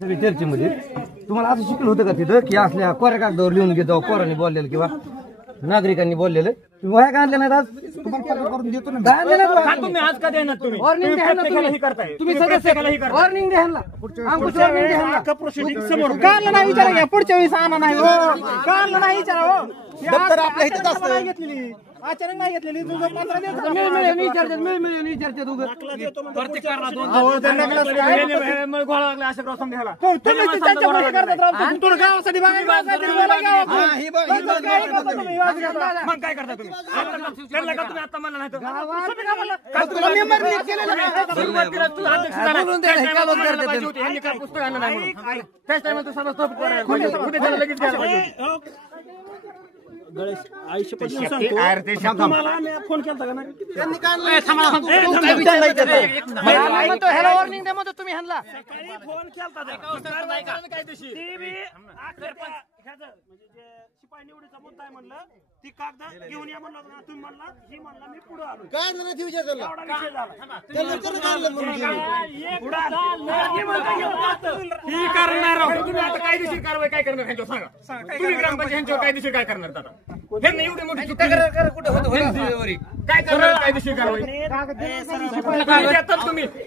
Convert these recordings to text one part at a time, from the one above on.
चर्चेमध्ये तुम्हाला असं शिकलं होतं का तिथं की असल्या कोऱ्या कागदावर लिहून घेत जाऊ कोरांनी बोललेलं किंवा नागरिकांनी बोललेलं तुम्ही वह्या का आणल्या नाहीत आज करून देतो ना तुम्ही आज का देणार तुम्ही वॉर्निंग द्या ना तुम्ही सदस्य वॉर्निंग द्या ना अंकुश वॉर्निंग द्या ना समोर काल नाही विचारा पुढच्या वेळेस आणा नाही काल नाही विचारा दप्तर आपल्या इथेच असतं नाही घेतलेली अचानक नाही घेतलेली तुझं 15 दिवस मिळून विचारते गोळा लागला अशा प्रसंग घ्यायला तुम्ही त्यांच्या करतात तुम्ही गावासाठी मग काय करता तुम्ही त्यांना का तुम्ही आता म्हणलं नाही पुस्तक आणलं नाही त्याच टाइमला तू सगळं लगेच घ्यायला पाहिजे फोन केला तुम्ही ह्यांना फोन शिपाई निवडीचा मुद्दा आहे म्हणलं ती कागद घेऊन या म्हणलं तुम्ही म्हणला ही म्हणला मी पुढे आलो काय कायदेशीर कारवाई काय करणार ह्यांच्यावर सांगा तुम्ही ग्रामपंचायत कायदेशीर काय करणार दादा ह्यांना एवढी मोठी काय करणार कायदेशीर कारवाई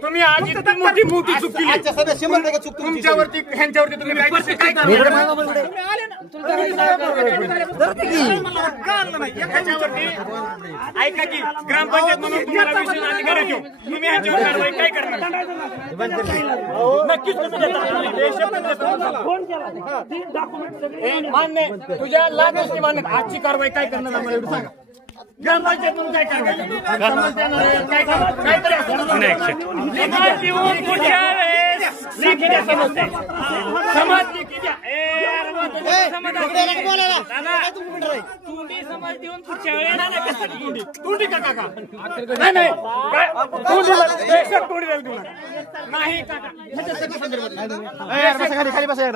तुम्ही आज इतकी मोठी चूक केली तुमच्यावरती ह्यांच्यावरती तुम्ही कायदेशीर काय ऐका की ग्रामपंचायत म्हणून तुम्हाला विशेष अधिकार घेऊ तुम्ही ह्यांच्यावर कारवाई काय करणार नक्कीच मान्य तुझ्या लाख गोष्टी मान्य आजची कारवाई काय करणार आम्हाला एवढं सांगा ग्रामपंचायत म्हणून काय तुम्ही समाज देऊन पुढच्या वेळेला तोंडी काका नाही काका खाली बसा